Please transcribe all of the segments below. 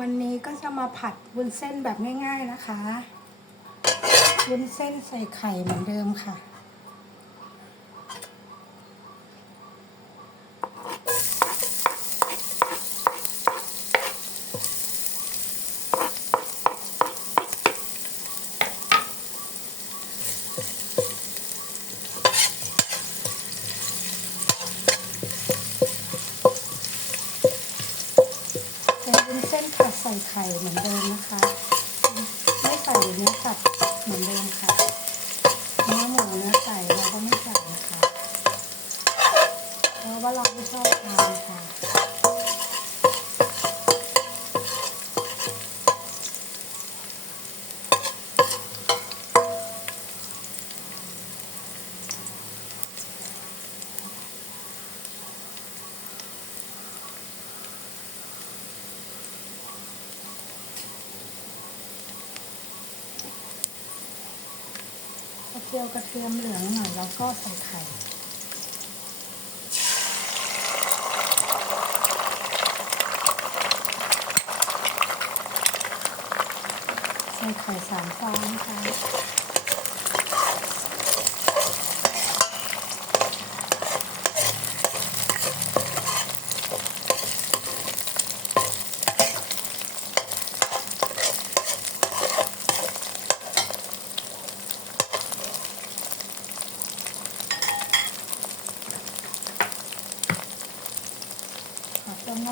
วันนี้ก็จะมาผัดวุ้นเส้นแบบง่าย ๆนะคะ วุ้นเส้นใส่ไข่เหมือนเดิมค่ะ เส้นผัดใส่ไข่เหมือนเดิมนะคะ ไม่ใส่เนื้อสัตว์เหมือนเดิมค่ะเนื้อหมูเนื้อไก่เราก็ไม่ใส่นะคะ เพราะว่าเราไม่ชอบทานค่ะ จียวกระเทียมเหลืองหน่อยแล้วก็ใส่ไข่ใส่ไข่สามฟองนะคะ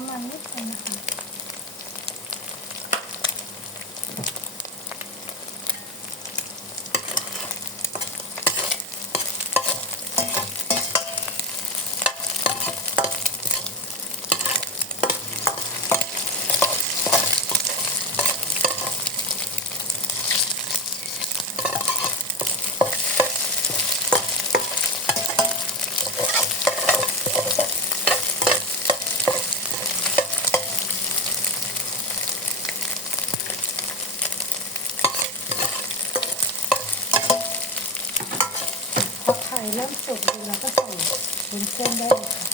ขอเติมน้ำมันนิดนึงนะคะพอไข่เริ่มสุกดีเราก็ใส่วุ้นเส้นได้เลยค่ะ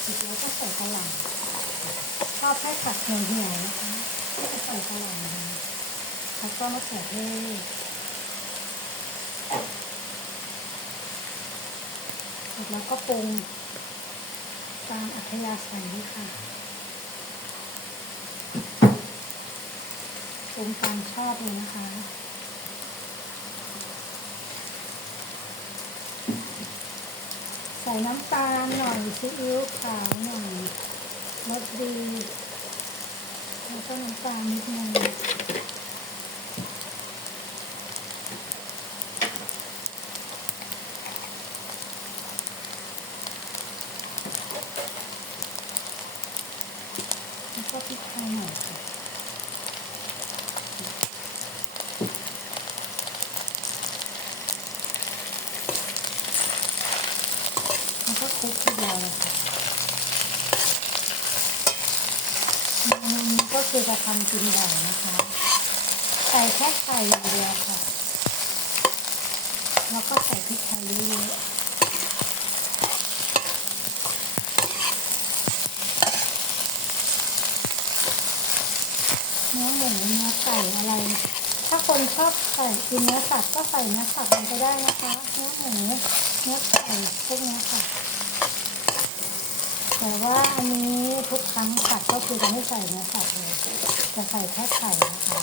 เสร็จแล้วก็ใส่กระหล่ำชอบให้ผัดเหี่ยวๆนะคะ ใส่กระหล่ำนะคะแล้วก็มะเขือเทศเสร็จแล้วก็ปรุงตามอัธยาศัยเลยค่ะปรุงตามชอบเลยนะคะใส่น้ำตาลหน่อยซีอิ๊วขาวหน่อยรสดี แล้วก็น้ำตาลนิดนึงแล้วก็พริกไทยหน่อยค่ะแล้วก็คลุกทีเดียวเลยค่ะเมนูนี้ก็ คือจะทำกินบ่อยนะคะใส่แค่ไข่อย่างเดียวค่ะ แล้วก็ใส่พริกไทยเยอะๆเนื้อหมูเนื้อไก่อะไร ถ้าคนชอบใส่กินเนื้อสัตว์ก็ใส่เนื้อสัตว์ลงไปได้นะคะ เนื้อหมูเนื้อไก่พวกนี้ค่ะ แต่ว่าอันนี้ทุกครั้งผัดก็คือจะไม่ใส่เนื้อสัตว์เลยจะใส่แค่ไข่นะคะ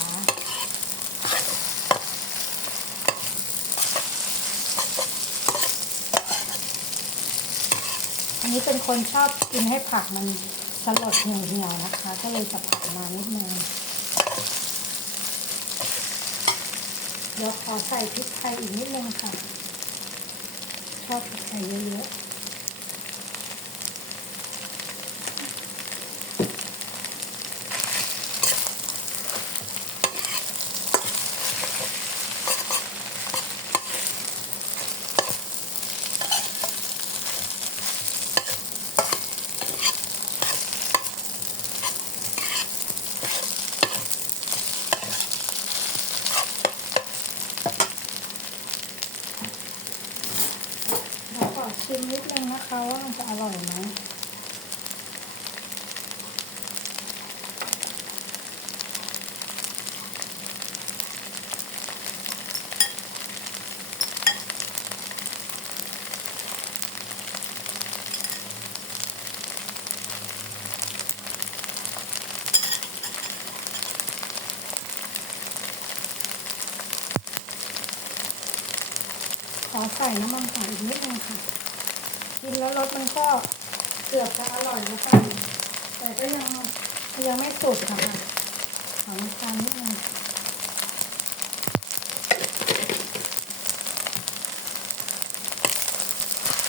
อันนี้เป็นคนชอบกินให้ผักมันสลดเหี่ยวๆนะคะ ก็เลยจะผัดมานิดนึงเดี๋ยวขอใส่พริกไทยอีกนิดนึงค่ะ ชอบพริกไทยเยอะๆ อชิมนิดนึงนะคะว่ามัน จะอร่อยไหมขอใส่น้ำมันหอยนิดนึงค่ะ กินแล้วรสมันก็เกือบจะอร่อยแล้วค่ะแต่ก็ยังยังไม่สุดค่ะขอน้ำตาลนิดนึง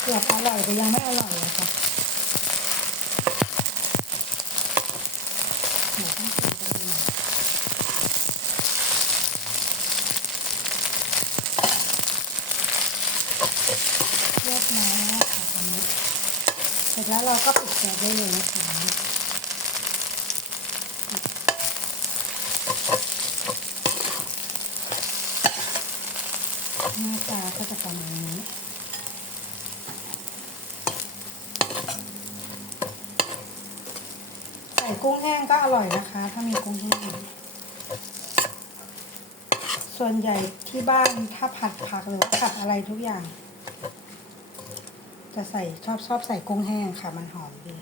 เกือบอร่อยแต่ยังไม่อร่อยเลยค่ะเดี๋ยวต้องชิมกันหน่อย เสร็จแล้วเราก็ปิดแก๊สได้เลยนะคะหน้าตาก็จะประมาณนี้ใส่กุ้งแห้งก็อร่อยนะคะ ถ้ามีกุ้งแห้งส่วนใหญ่ที่บ้านถ้าผัดผักหรือผัดอะไรทุกอย่าง จะใส่ชอบชอบใส่กุ้งแห้งค่ะ มันหอมดี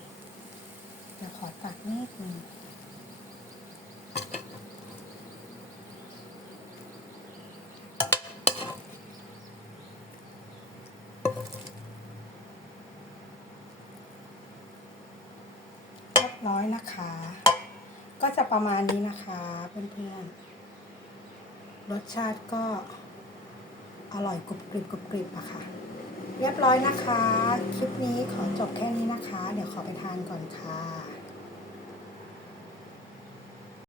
เดี๋ยวขอตักนิดนึงเรียบร้อยนะคะ ก็จะประมาณนี้นะคะเพื่อนๆรสชาติก็อร่อยกรุบกริบกรุบกริบอะค่ะ เรียบร้อยนะคะ คลิปนี้ขอจบแค่นี้นะคะ เดี๋ยวขอไปทานก่อนค่ะ